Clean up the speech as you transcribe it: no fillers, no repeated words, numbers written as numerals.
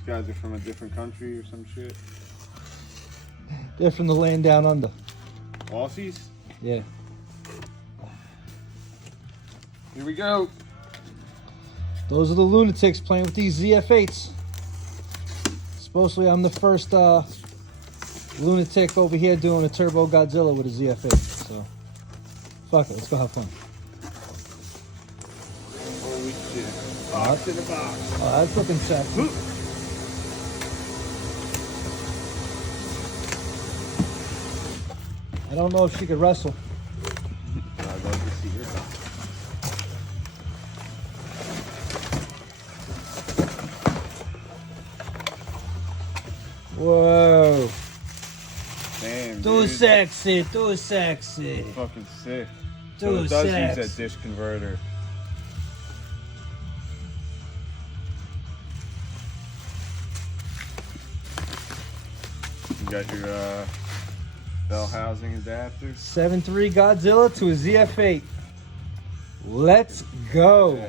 These guys are from a different country or some shit. They're from the land down under. Aussies? Yeah. Here we go. Those are the lunatics playing with these ZF8s. Supposedly I'm the first lunatic over here doing a turbo Godzilla with a ZF8. So, fuck it, let's go have fun. Holy shit. Box in a box. Oh, that's looking sexy. I don't know if she could wrestle. I'd love to see her. Whoa. Damn, Too dude. sexy, too sexy. Fucking sick. Too So it does use sexy. that dish converter. You got your bell housing adapter. 7.3 Godzilla to a ZF8. Let's go. Yeah.